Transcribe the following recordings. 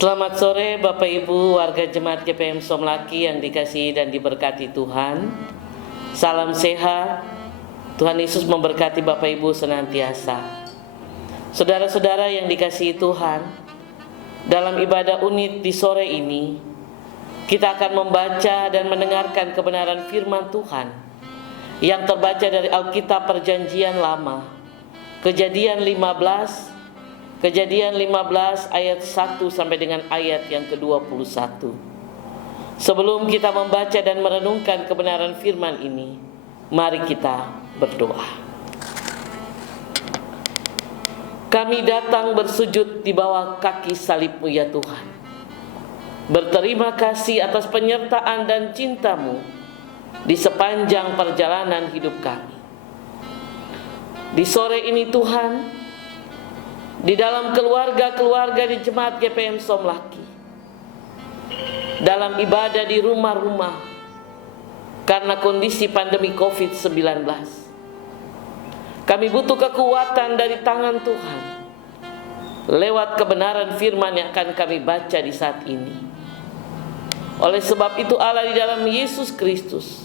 Selamat sore Bapak Ibu warga Jemaat GPM Somlaki yang dikasihi dan diberkati Tuhan. Salam sehat. Tuhan Yesus memberkati Bapak Ibu senantiasa. Saudara-saudara yang dikasihi Tuhan, dalam ibadah unit di sore ini kita akan membaca dan mendengarkan kebenaran firman Tuhan yang terbaca dari Alkitab Perjanjian Lama, Kejadian 15 ayat 1 sampai dengan ayat yang ke-21. Sebelum kita membaca dan merenungkan kebenaran firman ini, mari kita berdoa. Kami datang bersujud di bawah kaki salib-Mu ya Tuhan. Berterima kasih atas penyertaan dan cinta-Mu di sepanjang perjalanan hidup kami. Di sore ini Tuhan, di dalam keluarga-keluarga di Jemaat GPM Somlaki, dalam ibadah di rumah-rumah karena kondisi pandemi COVID-19, kami butuh kekuatan dari tangan Tuhan lewat kebenaran firman yang akan kami baca di saat ini. Oleh sebab itu Allah di dalam Yesus Kristus,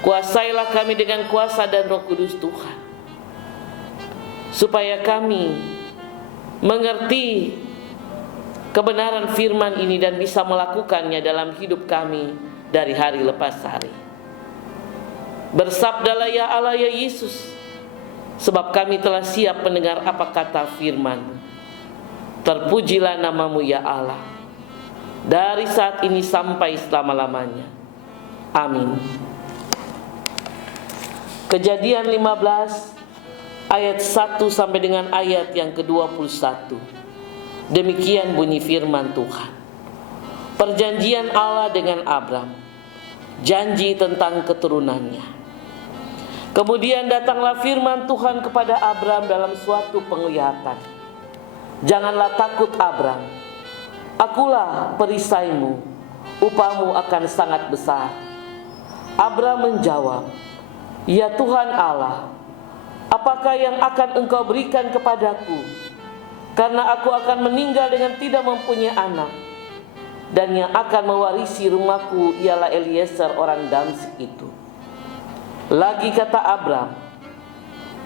kuasailah kami dengan kuasa dan Roh Kudus Tuhan, supaya kami mengerti kebenaran firman ini dan bisa melakukannya dalam hidup kami dari hari lepas hari. Bersabdalah ya Allah ya Yesus, sebab kami telah siap mendengar apa kata firman. Terpujilah nama-Mu ya Allah, dari saat ini sampai selama-lamanya. Amin. Kejadian 15 ayat 1 sampai dengan ayat yang ke-21. Demikian bunyi firman Tuhan. Perjanjian Allah dengan Abram, janji tentang keturunannya. Kemudian datanglah firman Tuhan kepada Abram dalam suatu penglihatan. Janganlah takut Abram, akulah perisaimu, upahmu akan sangat besar. Abram menjawab, ya Tuhan Allah, apakah yang akan Engkau berikan kepadaku? Karena aku akan meninggal dengan tidak mempunyai anak, dan yang akan mewarisi rumahku ialah Eliezer orang Damsyik itu. Lagi kata Abram,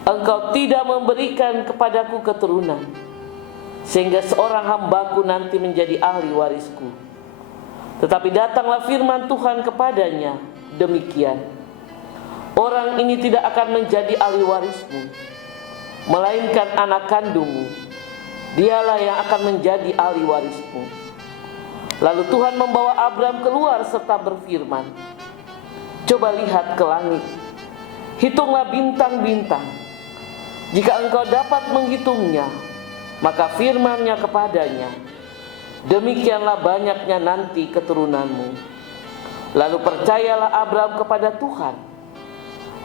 Engkau tidak memberikan kepadaku keturunan, sehingga seorang hambaku nanti menjadi ahli warisku. Tetapi datanglah firman Tuhan kepadanya, demikian, orang ini tidak akan menjadi ahli warismu, melainkan anak kandungmu, dialah yang akan menjadi ahli warismu. Lalu Tuhan membawa Abram keluar serta berfirman, coba lihat ke langit, hitunglah bintang-bintang. Jika engkau dapat menghitungnya, maka firman-Nya kepadanya, demikianlah banyaknya nanti keturunanmu. Lalu percayalah Abram kepada Tuhan,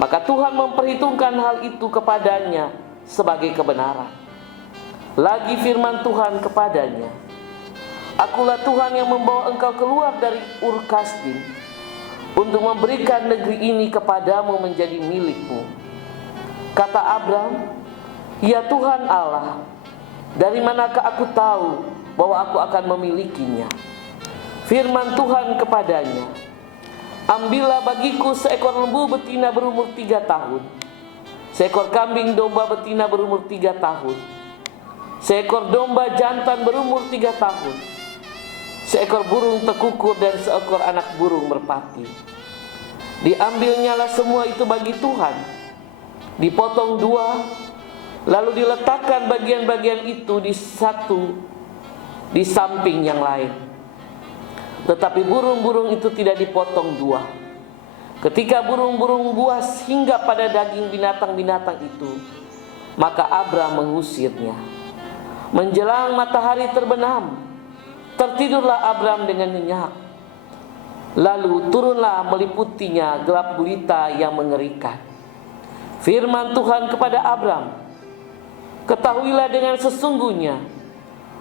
maka Tuhan memperhitungkan hal itu kepadanya sebagai kebenaran. Lagi firman Tuhan kepadanya, akulah Tuhan yang membawa engkau keluar dari Ur Kasdim untuk memberikan negeri ini kepadamu menjadi milikmu. Kata Abram, ya Tuhan Allah, dari manakah aku tahu bahwa aku akan memilikinya? Firman Tuhan kepadanya, ambillah bagiku seekor lembu betina berumur 3 tahun, seekor kambing domba betina berumur 3 tahun, seekor domba jantan berumur 3 tahun, seekor burung tekukur dan seekor anak burung merpati. Diambilnyalah semua itu bagi Tuhan, dipotong 2, lalu diletakkan bagian-bagian itu di satu di samping yang lain. Tetapi burung-burung itu tidak dipotong 2. Ketika burung-burung buas hingga pada daging binatang-binatang itu, maka Abram mengusirnya. Menjelang matahari terbenam, tertidurlah Abram dengan nyenyak. Lalu turunlah meliputinya gelap gulita yang mengerikan. Firman Tuhan kepada Abram, ketahuilah dengan sesungguhnya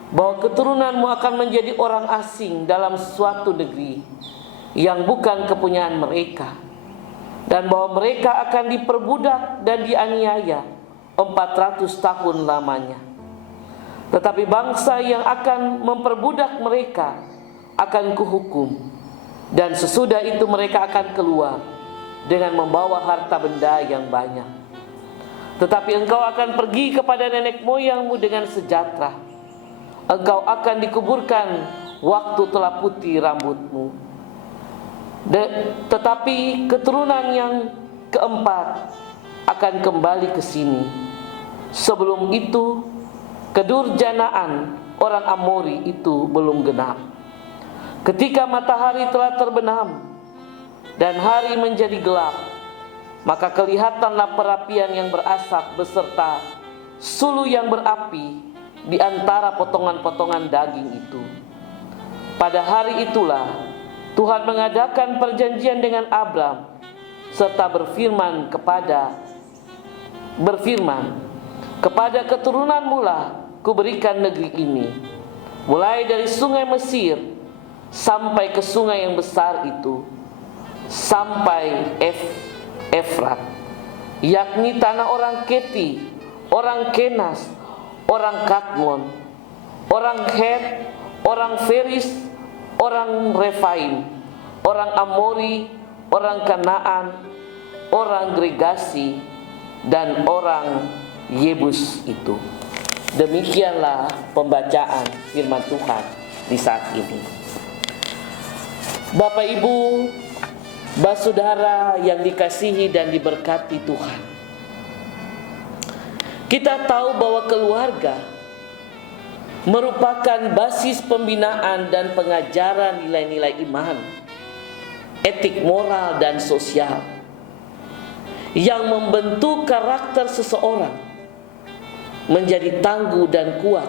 bahwa keturunanmu akan menjadi orang asing dalam suatu negeri yang bukan kepunyaan mereka, dan bahwa mereka akan diperbudak dan dianiaya 400 tahun lamanya. Tetapi bangsa yang akan memperbudak mereka akan kuhukum, dan sesudah itu mereka akan keluar dengan membawa harta benda yang banyak. Tetapi engkau akan pergi kepada nenek moyangmu dengan sejahtera. Engkau akan dikuburkan waktu telah putih rambutmu. Tetapi keturunan yang keempat akan kembali ke sini. Sebelum itu, kedurjanaan orang Amori itu belum genap. Ketika matahari telah terbenam dan hari menjadi gelap, maka kelihatanlah perapian yang berasap beserta sulu yang berapi di antara potongan-potongan daging itu. Pada hari itulah Tuhan mengadakan perjanjian dengan Abram serta berfirman, kepada keturunanmu lah kuberikan negeri ini, mulai dari sungai Mesir sampai ke sungai yang besar itu, sampai Efrat, yakni tanah orang Keti, orang Kenas, orang Kadmon, orang Het, orang Feris, orang Refaim, orang Amori, orang Kanaan, orang Gergasi, dan orang Yebus itu. Demikianlah pembacaan firman Tuhan di saat ini. Bapak Ibu, saudara yang dikasihi dan diberkati Tuhan, kita tahu bahwa keluarga merupakan basis pembinaan dan pengajaran nilai-nilai iman, etik moral dan sosial yang membentuk karakter seseorang menjadi tangguh dan kuat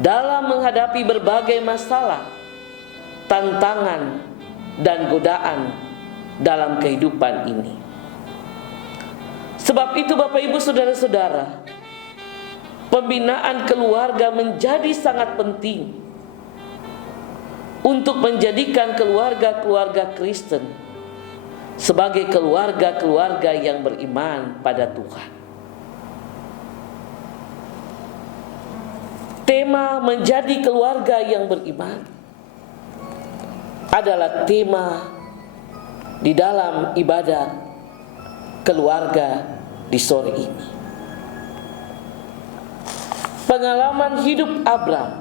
dalam menghadapi berbagai masalah, tantangan, dan godaan dalam kehidupan ini. Sebab itu Bapak Ibu saudara-saudara, pembinaan keluarga menjadi sangat penting untuk menjadikan keluarga-keluarga Kristen sebagai keluarga-keluarga yang beriman pada Tuhan. Tema menjadi keluarga yang beriman adalah tema di dalam ibadat keluarga di sore ini. Pengalaman hidup Abram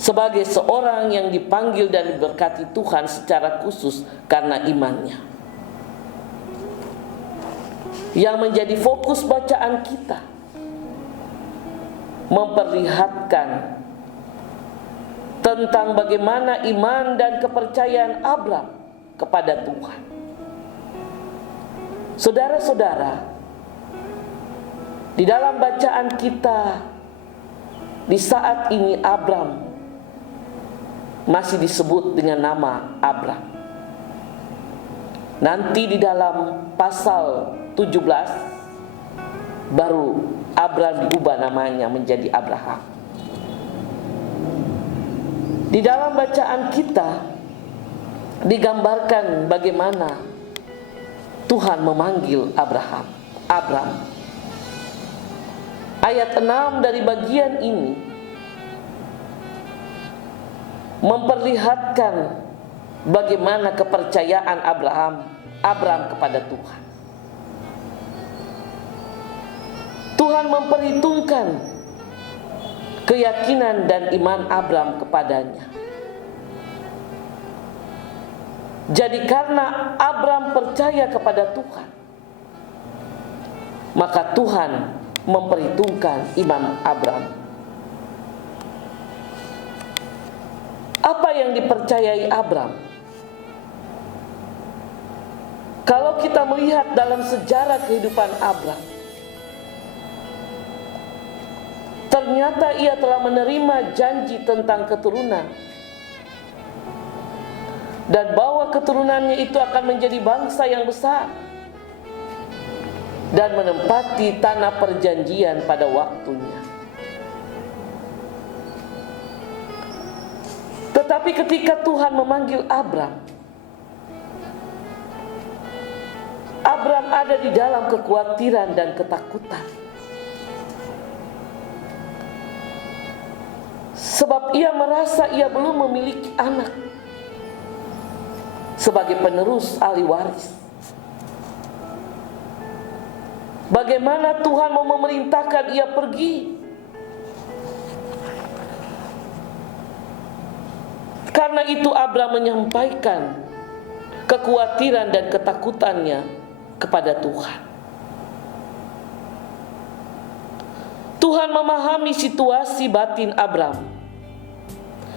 sebagai seorang yang dipanggil dan diberkati Tuhan secara khusus karena imannya, yang menjadi fokus bacaan kita, memperlihatkan tentang bagaimana iman dan kepercayaan Abram kepada Tuhan. Saudara-saudara, di dalam bacaan kita di saat ini Abram masih disebut dengan nama Abram. Nanti di dalam pasal 17 baru Abram diubah namanya menjadi Abraham. Di dalam bacaan kita digambarkan bagaimana Tuhan memanggil Abram. Ayat 6 dari bagian ini memperlihatkan bagaimana kepercayaan Abram kepada Tuhan. Tuhan memperhitungkan keyakinan dan iman Abram kepadanya. Jadi karena Abram percaya kepada Tuhan, maka Tuhan memperhitungkan iman Abram. Apa yang dipercayai Abram? Kalau kita melihat dalam sejarah kehidupan Abram, ternyata ia telah menerima janji tentang keturunan, dan bahwa keturunannya itu akan menjadi bangsa yang besar dan menempati tanah perjanjian pada waktunya. Tetapi ketika Tuhan memanggil Abram ada di dalam kekhawatiran dan ketakutan. Sebab ia merasa ia belum memiliki anak sebagai penerus ahli waris. Bagaimana Tuhan mau memerintahkan ia pergi? Karena itu Abram menyampaikan kekhawatiran dan ketakutannya kepada Tuhan. Tuhan memahami situasi batin Abram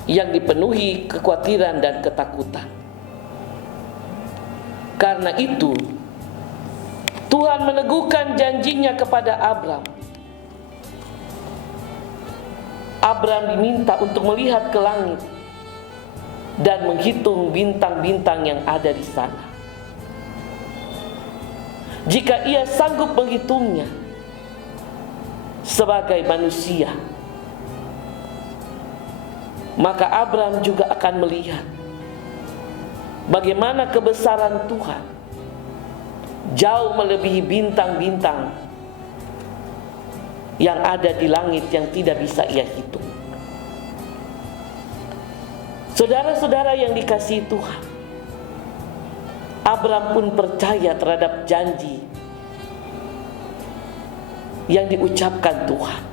yang dipenuhi kekhawatiran dan ketakutan. Karena itu Tuhan meneguhkan janjinya kepada Abram. Abram diminta untuk melihat ke langit dan menghitung bintang-bintang yang ada di sana. Jika ia sanggup menghitungnya sebagai manusia, maka Abram juga akan melihat bagaimana kebesaran Tuhan jauh melebihi bintang-bintang yang ada di langit yang tidak bisa ia hitung. Saudara-saudara yang dikasihi Tuhan, Abram pun percaya terhadap janji yang diucapkan Tuhan.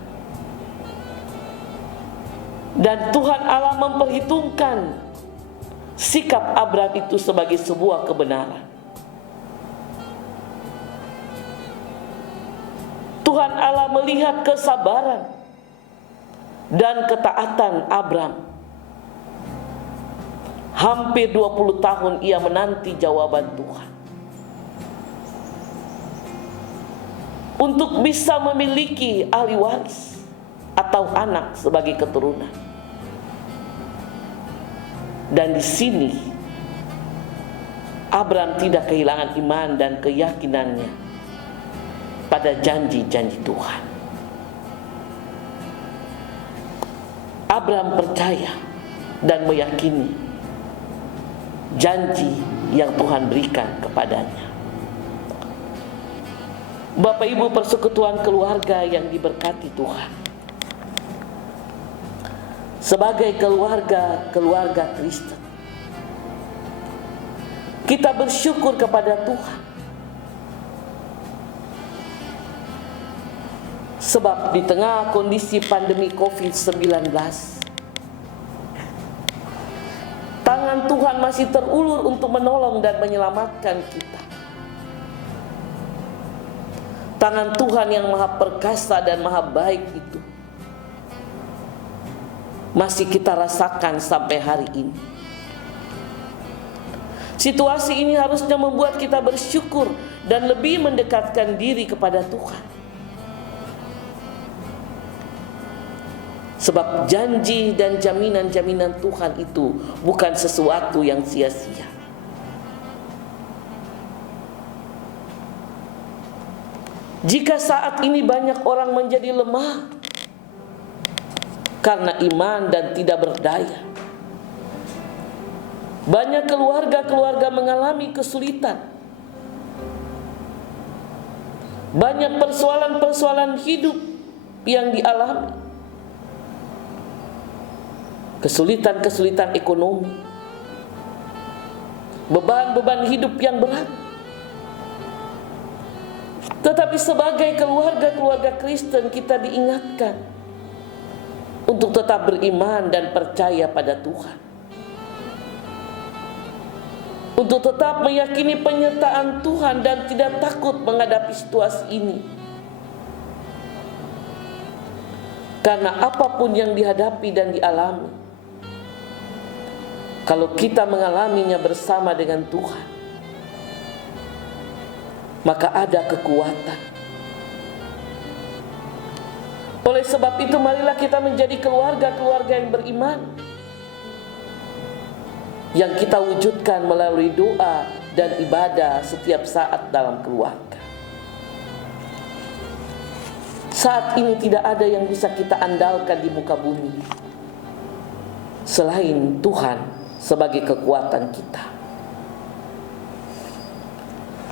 Dan Tuhan Allah memperhitungkan sikap Abram itu sebagai sebuah kebenaran. Tuhan Allah melihat kesabaran dan ketaatan Abram. Hampir 20 tahun ia menanti jawaban Tuhan untuk bisa memiliki ahli waris atau anak sebagai keturunan. Dan di sini Abram tidak kehilangan iman dan keyakinannya pada janji-janji Tuhan. Abram percaya dan meyakini janji yang Tuhan berikan kepadanya. Bapak Ibu persekutuan keluarga yang diberkati Tuhan, sebagai keluarga Kristen, kita bersyukur kepada Tuhan, sebab di tengah kondisi pandemi COVID-19, tangan Tuhan masih terulur untuk menolong dan menyelamatkan kita. Tangan Tuhan yang maha perkasa dan maha baik itu masih kita rasakan sampai hari ini. Situasi ini harusnya membuat kita bersyukur dan lebih mendekatkan diri kepada Tuhan. Sebab janji dan jaminan-jaminan Tuhan itu bukan sesuatu yang sia-sia. Jika saat ini banyak orang menjadi lemah karena iman dan tidak berdaya, banyak keluarga-keluarga mengalami kesulitan, banyak persoalan-persoalan hidup yang dialami, kesulitan-kesulitan ekonomi, beban-beban hidup yang berat. Tetapi sebagai keluarga-keluarga Kristen, kita diingatkan untuk tetap beriman dan percaya pada Tuhan, untuk tetap meyakini penyertaan Tuhan dan tidak takut menghadapi situasi ini. Karena apapun yang dihadapi dan dialami, kalau kita mengalaminya bersama dengan Tuhan, maka ada kekuatan. Oleh sebab itu, marilah kita menjadi keluarga-keluarga yang beriman, yang kita wujudkan melalui doa dan ibadah setiap saat dalam keluarga. Saat ini tidak ada yang bisa kita andalkan di muka bumi selain Tuhan sebagai kekuatan kita.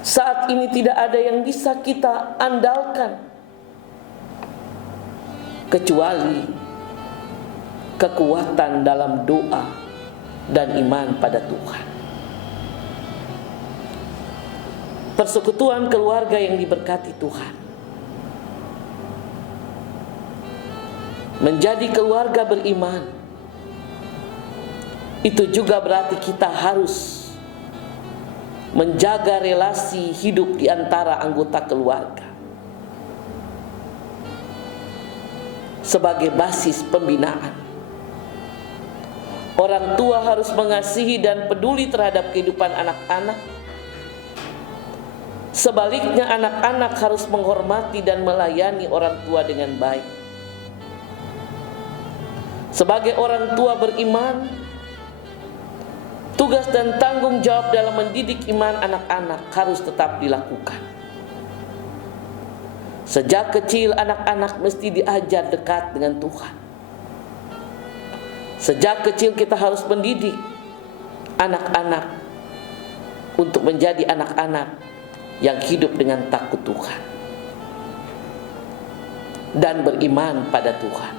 Saat ini tidak ada yang bisa kita andalkan kecuali kekuatan dalam doa dan iman pada Tuhan. Persekutuan keluarga yang diberkati Tuhan, menjadi keluarga beriman, itu juga berarti kita harus menjaga relasi hidup di antara anggota keluarga sebagai basis pembinaan. Orang tua harus mengasihi dan peduli terhadap kehidupan anak-anak. Sebaliknya, anak-anak harus menghormati dan melayani orang tua dengan baik. Sebagai orang tua beriman, tugas dan tanggung jawab dalam mendidik iman anak-anak harus tetap dilakukan. Sejak kecil anak-anak mesti diajar dekat dengan Tuhan. Sejak kecil kita harus mendidik anak-anak untuk menjadi anak-anak yang hidup dengan takut Tuhan dan beriman pada Tuhan.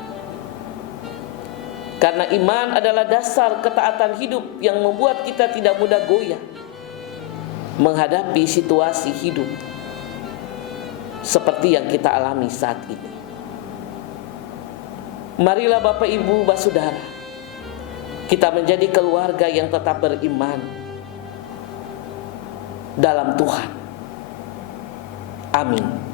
Karena iman adalah dasar ketaatan hidup yang membuat kita tidak mudah goyah menghadapi situasi hidup seperti yang kita alami saat ini. Marilah Bapak Ibu Saudara, kita menjadi keluarga yang tetap beriman dalam Tuhan. Amin.